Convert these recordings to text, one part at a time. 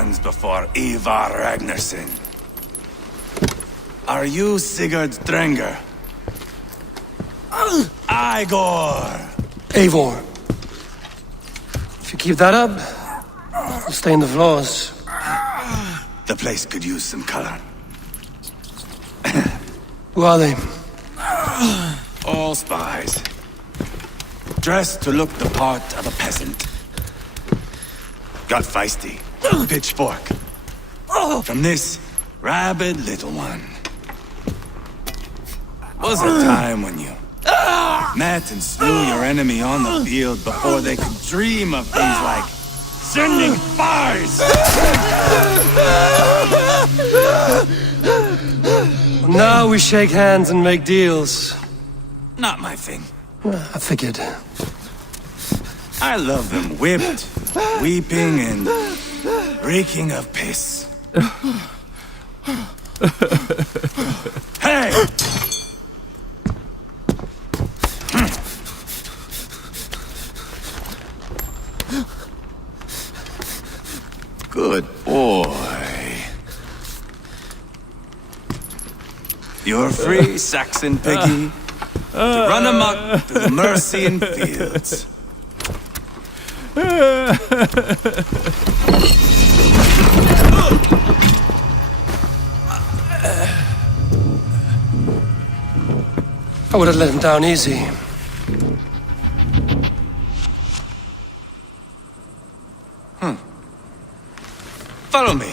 hands before Ivar Ragnarsson. Are you Sigurd Drenger? Igor! Eivor. If you keep that up, it'll stay in the floors. The place could use some color. Who are they? All spies. Dressed to look the part of a peasant. Got feisty. Pitchfork. From this rabid little one. Was a time when you met and slew your enemy on the field before they could dream of things like sending spies! Now we shake hands and make deals. Not my thing. I figured. I love them whipped, weeping, and reeking of piss. Hey! Good boy. You're free, Saxon piggy, to run amok through the Mercian fields. I would have let him down easy. Follow me.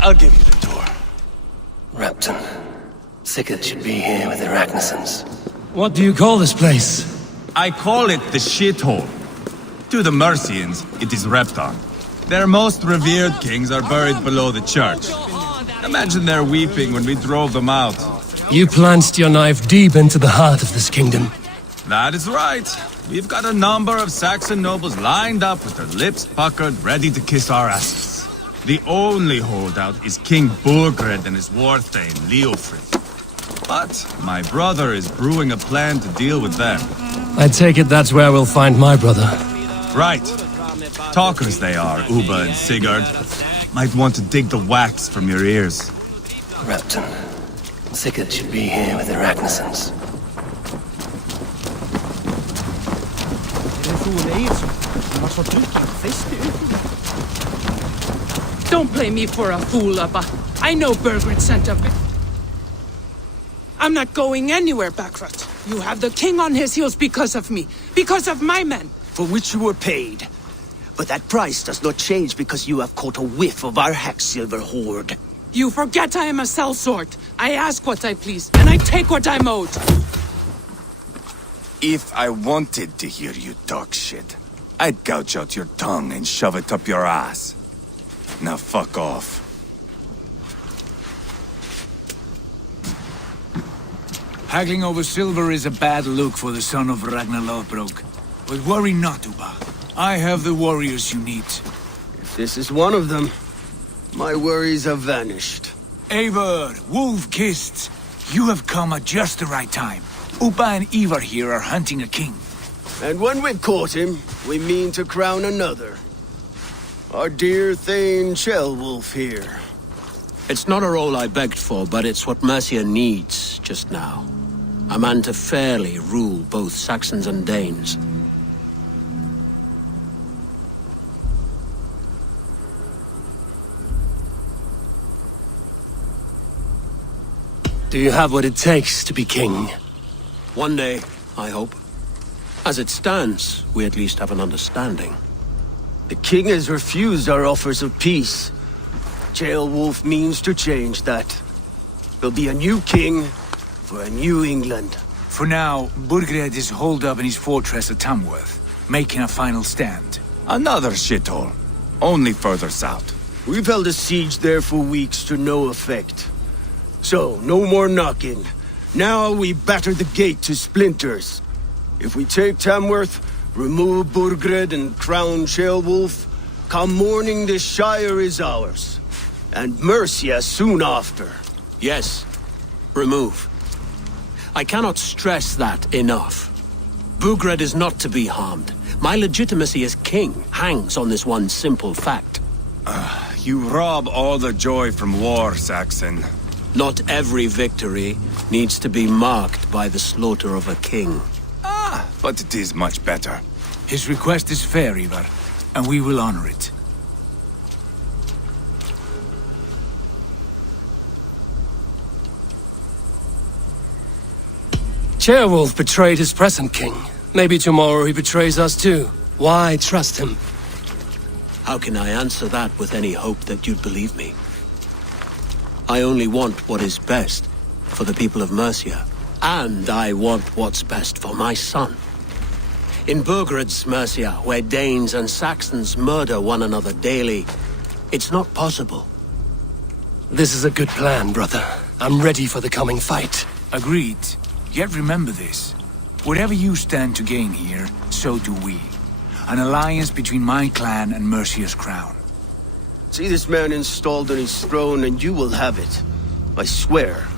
I'll give you the tour. Rapton. Sigurd should be here with the Ragnarssons. What do you call this place? I call it the shithole. To the Mercians, it is Reptar. Their most revered kings are buried below the church. Imagine their weeping when we drove them out. You plunged your knife deep into the heart of this kingdom. That is right. We've got a number of Saxon nobles lined up with their lips puckered, ready to kiss our asses. The only holdout is King Burgred and his war thane, Leofrid. But my brother is brewing a plan to deal with them. I take it that's where we'll find my brother. Right. Talkers they are, Ubba and Sigurd. Might want to dig the wax from your ears. Rapton. Sigurd should be here with the Ragnarssons. Don't play me for a fool, Ubba. I know Burgred sent a... I'm not going anywhere, Backrot. You have the king on his heels because of me. Because of my men. For which you were paid. But that price does not change because you have caught a whiff of our Hacksilver hoard. You forget I am a sellsword. I ask what I please, and I take what I'm owed. If I wanted to hear you talk shit, I'd gouge out your tongue and shove it up your ass. Now fuck off. Haggling over silver is a bad look for the son of Ragnar Lothbrok. But worry not, Ubba. I have the warriors you need. If this is one of them, my worries have vanished. Eivor, Wolf-Kissed, you have come at just the right time. Ubba and Ivar here are hunting a king. And when we've caught him, we mean to crown another. Our dear Thane Ceolwulf here. It's not a role I begged for, but it's what Mercia needs just now. A man to fairly rule both Saxons and Danes. Do you have what it takes to be king? One day, I hope. As it stands, we at least have an understanding. The king has refused our offers of peace. Ceolwulf means to change that. There'll be a new king for a new England. For now, Burgred is holed up in his fortress at Tamworth, making a final stand. Another shithole. Only further south. We've held a siege there for weeks to no effect. So, no more knocking. Now we batter the gate to splinters. If we take Tamworth, remove Burgred and crown Ceolwulf, come morning the Shire is ours. And Mercia soon after. Yes, remove. I cannot stress that enough. Burgred is not to be harmed. My legitimacy as king hangs on this one simple fact. You rob all the joy from war, Saxon. Not every victory needs to be marked by the slaughter of a king. But it is much better. His request is fair, Ivar, and we will honor it. Ceolwulf betrayed his present king. Maybe tomorrow he betrays us too. Why trust him? How can I answer that with any hope that you'd believe me? I only want what is best for the people of Mercia. And I want what's best for my son. In Burgred's Mercia, where Danes and Saxons murder one another daily, it's not possible. This is a good plan, brother. I'm ready for the coming fight. Agreed. Yet remember this. Whatever you stand to gain here, so do we. An alliance between my clan and Mercia's crown. See this man installed on his throne and you will have it. I swear.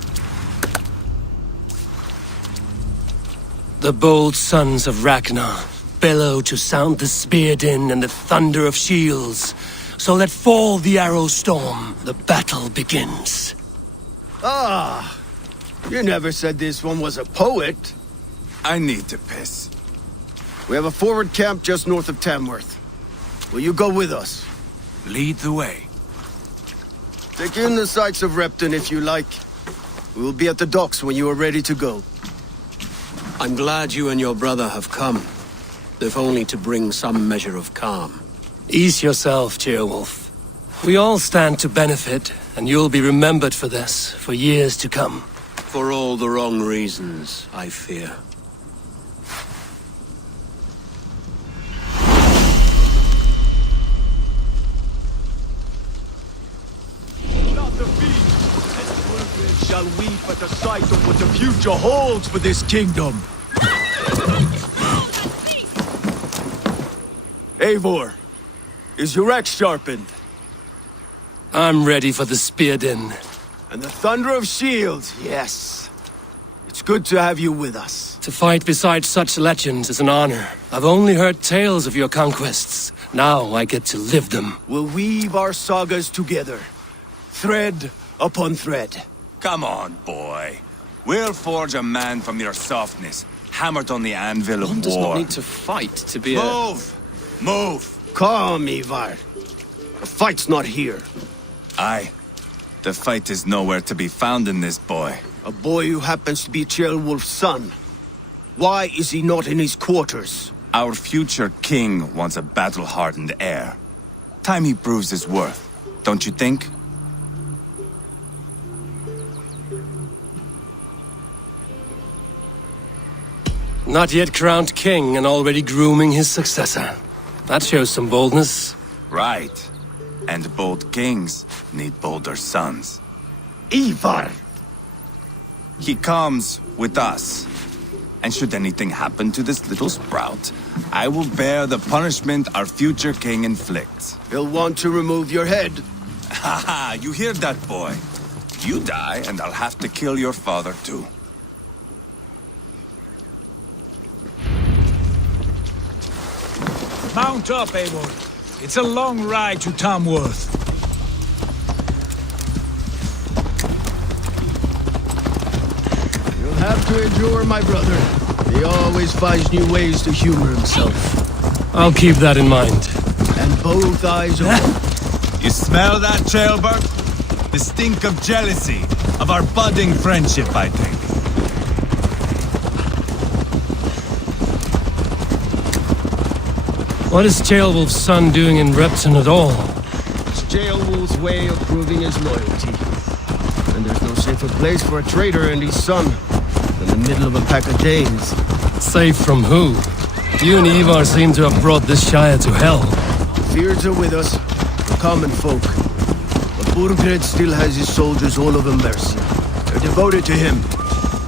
The bold sons of Ragnar bellow to sound the spear din and the thunder of shields. So let fall the arrow storm. The battle begins. Ah! You never said this one was a poet. I need to piss. We have a forward camp just north of Tamworth. Will you go with us? Lead the way. Take in the sights of Repton if you like. We will be at the docks when you are ready to go. I'm glad you and your brother have come, if only to bring some measure of calm. Ease yourself, Ceolwulf. We all stand to benefit, and you'll be remembered for this for years to come. For all the wrong reasons, I fear. Shall weep at the sight of what the future holds for this kingdom. Eivor, is your axe sharpened? I'm ready for the spear din. And the thunder of shields, yes. It's good to have you with us. To fight beside such legends is an honor. I've only heard tales of your conquests. Now I get to live them. We'll weave our sagas together, thread upon thread. Come on, boy. We'll forge a man from your softness, hammered on the anvil of One does war. not need to fight to be Move! Move! Calm, Ivar. The fight's not here. Aye. The fight is nowhere to be found in this boy. A boy who happens to be Ceolwulf's son. Why is he not in his quarters? Our future king wants a battle-hardened heir. Time he proves his worth, don't you think? Not yet crowned king and already grooming his successor. That shows some boldness. Right. And bold kings need bolder sons. Ivar! He comes with us. And should anything happen to this little sprout, I will bear the punishment our future king inflicts. He'll want to remove your head. Haha, you hear that, boy? You die, and I'll have to kill your father, too. Mount up, Eivor. It's a long ride to Tamworth. You'll have to endure, my brother. He always finds new ways to humor himself. I'll keep that in mind. And both eyes open. You smell that, Ceolbert? The stink of jealousy, of our budding friendship, I think. What is Ceolwulf's son doing in Repton at all? It's Ceolwulf's way of proving his loyalty. And there's no safer place for a traitor and his son than the middle of a pack of Danes. Safe from who? You and Ivar seem to have brought this Shire to hell. Fears are with us, the common folk. But Burgred still has his soldiers all over Mercia. They're devoted to him,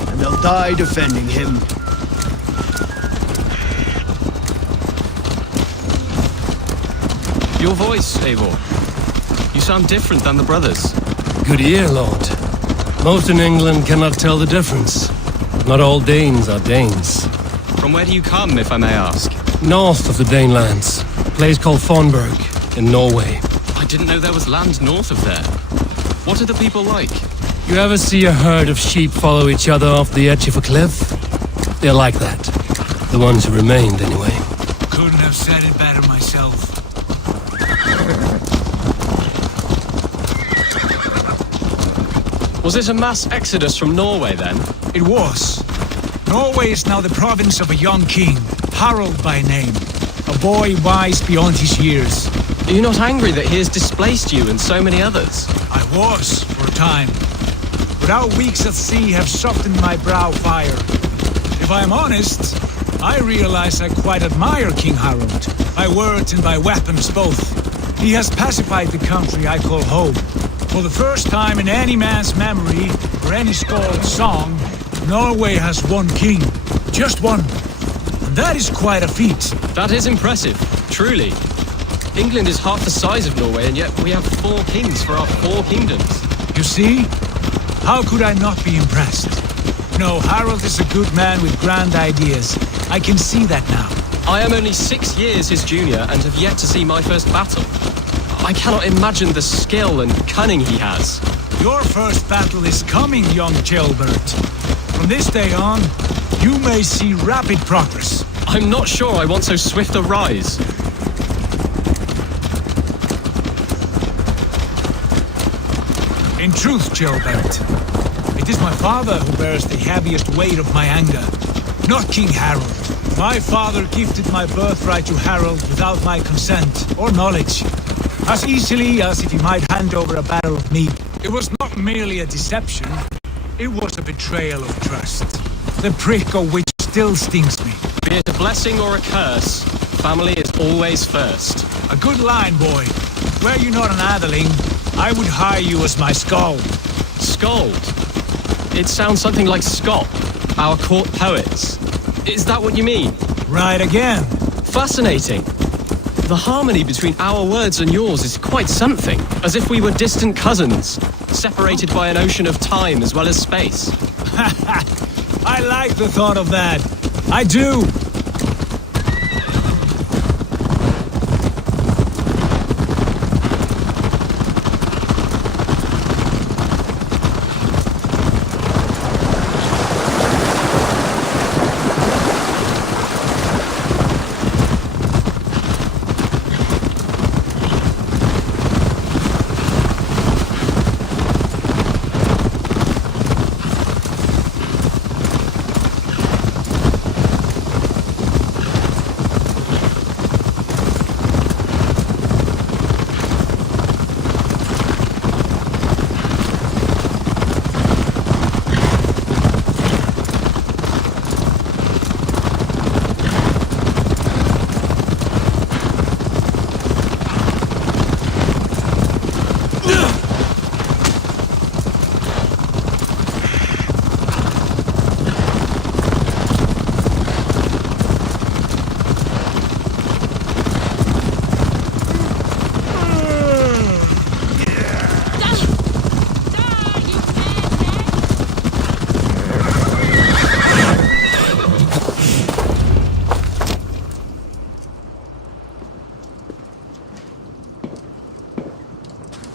and they'll die defending him. Your voice, Eivor. You sound different than the brothers. Good ear, Lord. Most in England cannot tell the difference. Not all Danes are Danes. From where do you come, if I may ask? North of the Danelands. A place called Thornburg, in Norway. I didn't know there was land north of there. What are the people like? You ever see a herd of sheep follow each other off the edge of a cliff? They're like that. The ones who remained, anyway. Couldn't have said it better myself. Was it a mass exodus from Norway, then? It was. Norway is now the province of a young king, Harald by name. A boy wise beyond his years. Are you not angry that he has displaced you and so many others? I was, for a time. But our weeks at sea have softened my brow fire. If I am honest, I realize I quite admire King Harald. By words and by weapons both. He has pacified the country I call home. For the first time in any man's memory, or any skald's song, Norway has one king. Just one. And that is quite a feat. That is impressive, truly. England is half the size of Norway, and yet we have 4 kings for our 4 kingdoms. You see? How could I not be impressed? No, Harald is a good man with grand ideas. I can see that now. I am only 6 years his junior and have yet to see my first battle. I cannot imagine the skill and cunning he has. Your first battle is coming, young jailbird. From this day on, you may see rapid progress. I'm not sure I want so swift a rise. In truth, jailbird, it is my father who bears the heaviest weight of my anger, not King Harald. My father gifted my birthright to Harald without my consent or knowledge, as easily as if he might hand over a barrel of meat. It was not merely a deception, it was a betrayal of trust. The prick of which still stings me. Be it a blessing or a curse, family is always first. A good line, boy. Were you not an atheling, I would hire you as my skald. Skald? It sounds something like Scott, our court poets. Is that what you mean? Right again. Fascinating. The harmony between our words and yours is quite something. As if we were distant cousins, separated by an ocean of time as well as space. I like the thought of that. I do.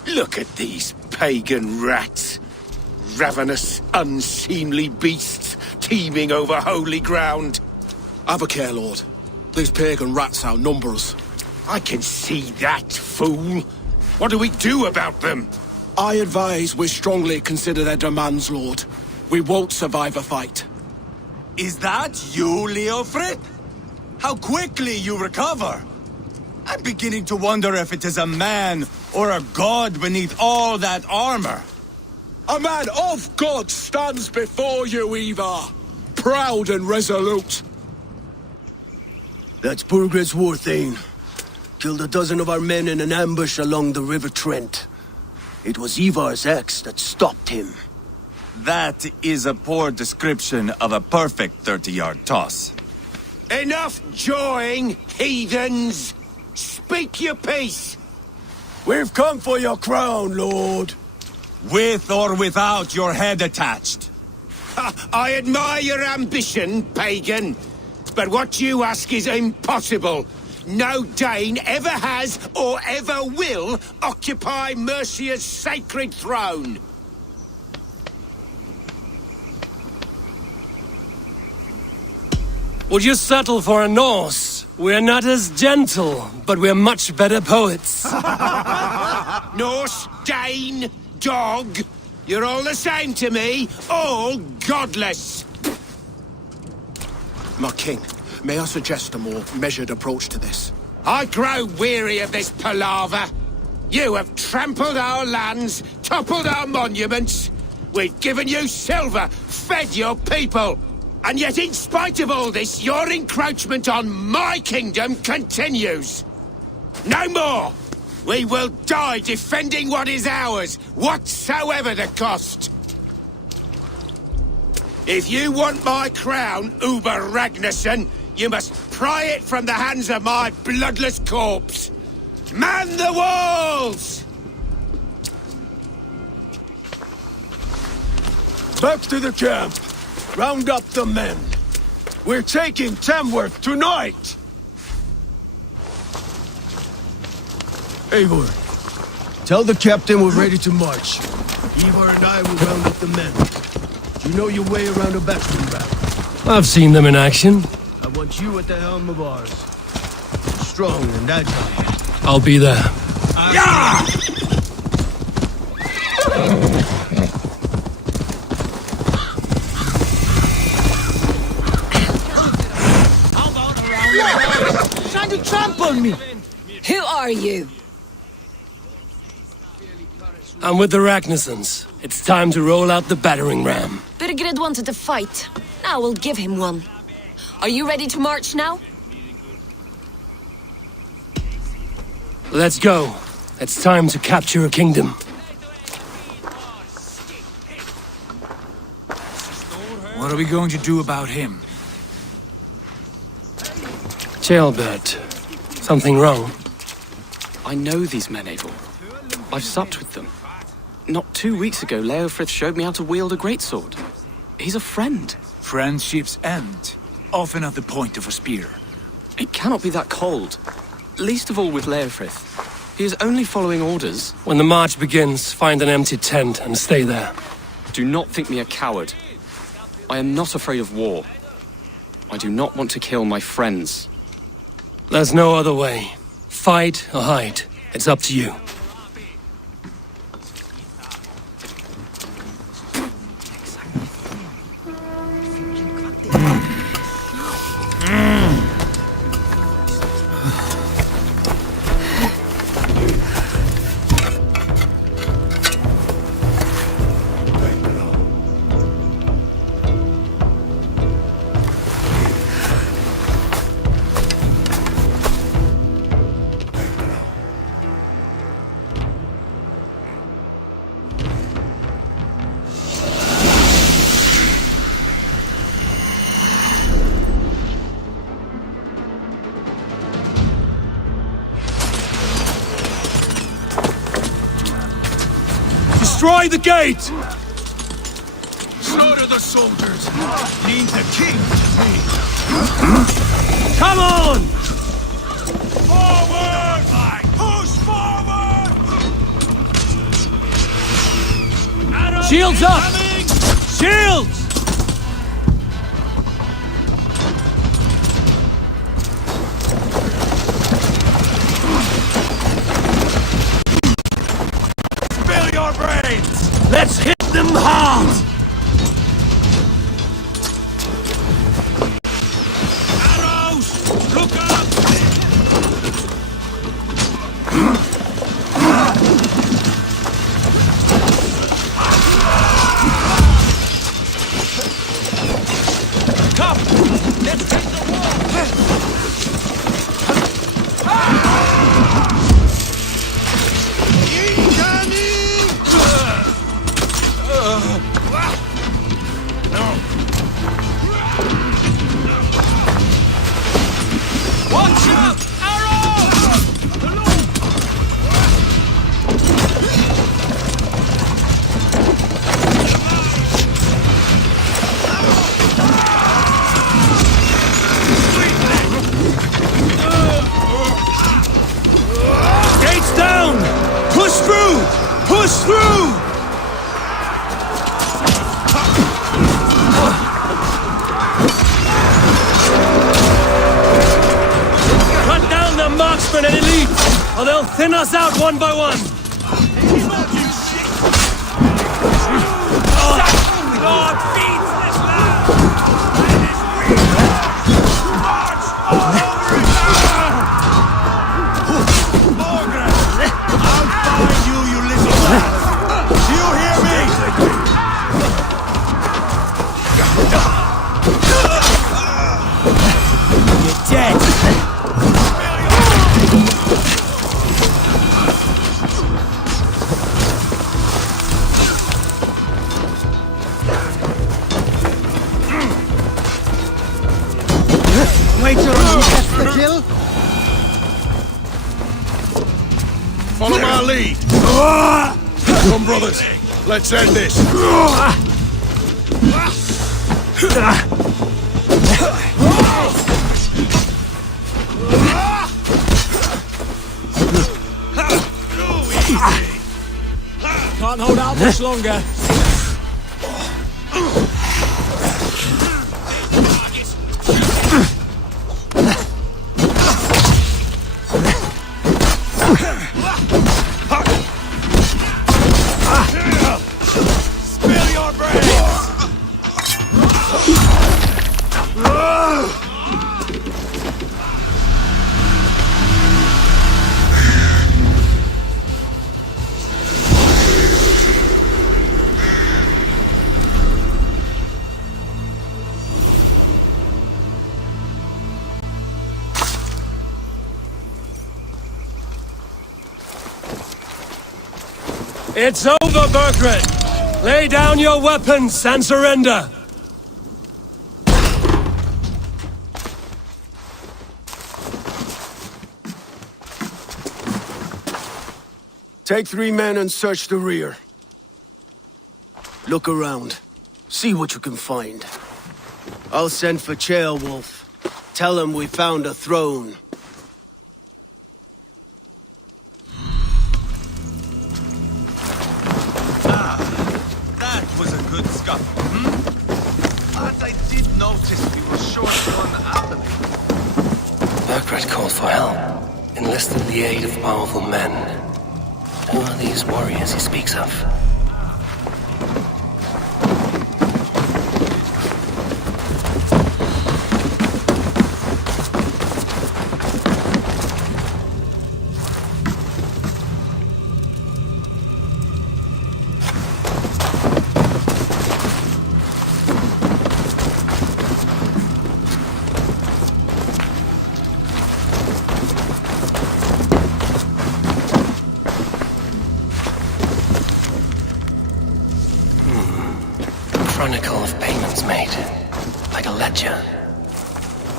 Look at these pagan rats. Ravenous, unseemly beasts teeming over holy ground. Have a care, Lord. These pagan rats outnumber us. I can see that, fool. What do we do about them? I advise we strongly consider their demands, Lord. We won't survive a fight. Is that you, Leofrid? How quickly you recover! I'm beginning to wonder if it is a man or a god beneath all that armor. A man of God stands before you, Ivar. Proud and resolute. That's Burgred's Warthane. Killed a dozen of our men in an ambush along the River Trent. It was Ivar's axe that stopped him. That is a poor description of a perfect 30-yard toss. Enough jawing, heathens! Speak your peace! We've come for your crown, Lord. With or without your head attached. I admire your ambition, pagan. But what you ask is impossible. No Dane ever has or ever will occupy Mercia's sacred throne. Would you settle for a Norse? We're not as gentle, but we're much better poets. Norse, Dane, dog. You're all the same to me. All godless. My king, may I suggest a more measured approach to this? I grow weary of this palaver. You have trampled our lands, toppled our monuments. We've given you silver, fed your people. And yet, in spite of all this, your encroachment on my kingdom continues. No more! We will die defending what is ours, whatsoever the cost. If you want my crown, Uber Ragnarsson, you must pry it from the hands of my bloodless corpse. Man the walls! Back to the camp. Round up the men. We're taking Tamworth tonight! Eivor, tell the captain we're ready to march. Eivor and I will round up the men. Do you know your way around a backroom battle? I've seen them in action. I want you at the helm of ours. Strong and agile. I'll be there. Yeah! Trying to trample me! Who are you? I'm with the Ragnarssons. It's time to roll out the battering ram. Burgred wanted to fight. Now we'll give him one. Are you ready to march now? Let's go. It's time to capture a kingdom. What are we going to do about him? Jailbird. Something wrong? I know these men, Eivor. I've supped with them. Not 2 weeks ago, Leofrith showed me how to wield a greatsword. He's a friend. Friendships end, often at the point of a spear. It cannot be that cold. Least of all with Leofrith. He is only following orders. When the march begins, find an empty tent and stay there. Do not think me a coward. I am not afraid of war. I do not want to kill my friends. There's no other way. Fight or hide. It's up to you. Destroy the gate! Slaughter the soldiers! Leave the king to me! Come on! Forward! Push forward! Arrows Shields up! incoming! Shields! Spill your brains! Let's hit them hard! Arrows! Look up! or they'll thin us out one by one! God feeds this land! And his will! March all over it! Burgred! I'll find you, you little lad! Do you hear me? You're dead! Wait till you get the kill. Follow my lead. Come, brothers. Let's end this. Can't hold out much longer. Spill your brains! It's over, Burgred! Lay down your weapons and surrender! Take 3 men and search the rear. Look around. See what you can find. I'll send for Ceolwulf. Tell him we found a throne. That was a good scuffle, But I did notice we were short one ally. Burgred called for help, enlisted the aid of powerful men. Who are these warriors he speaks of? Chronicle of payments made. Like a ledger.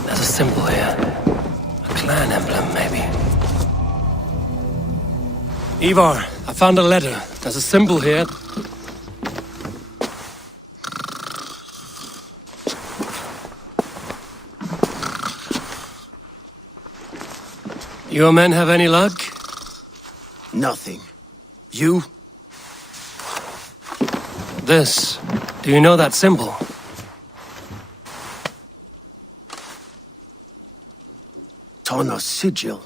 There's a symbol here. A clan emblem, maybe. Ivar, I found a letter. There's a symbol here. Your men have any luck? Nothing. You? This. Do you know that symbol? Tanna's sigil.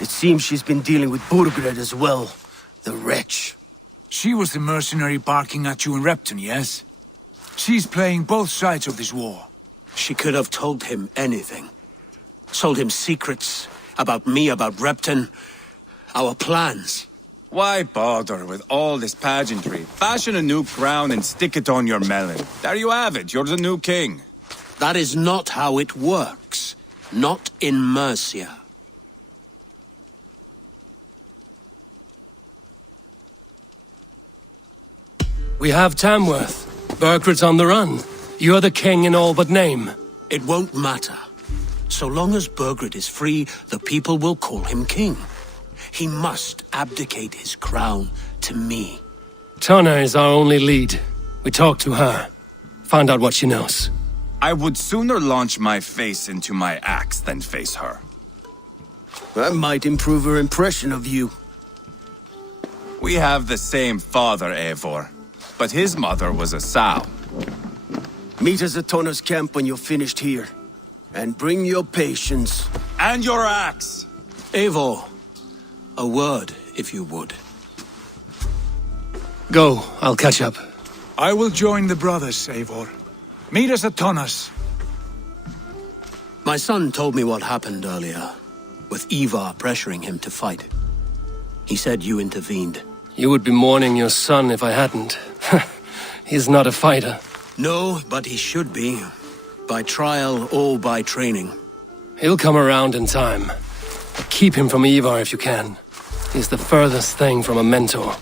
It seems she's been dealing with Burgred as well. The wretch. She was the mercenary barking at you in Repton, yes? She's playing both sides of this war. She could have told him anything. Told him secrets about me, about Repton, our plans. Why bother with all this pageantry? Fashion a new crown and stick it on your melon. There you have it, you're the new king. That is not how it works. Not in Mercia. We have Tamworth. Burgred's on the run. You're the king in all but name. It won't matter. So long as Burgred is free, the people will call him king. He must abdicate his crown to me. Tanna is our only lead. We talk to her. Find out what she knows. I would sooner launch my face into my axe than face her. That might improve her impression of you. We have the same father, Eivor. But his mother was a sow. Meet us at Tanna's camp when you're finished here. And bring your patience. And your axe! Eivor, A word, if you would. Go, I'll catch up. I will join the brothers, Eivor. Meet us at Tonnas. My son told me what happened earlier, with Ivar pressuring him to fight. He said you intervened. You would be mourning your son if I hadn't. He's not a fighter. No, but he should be. By trial or by training. He'll come around in time. But keep him from Ivar if you can. He's the furthest thing from a mentor.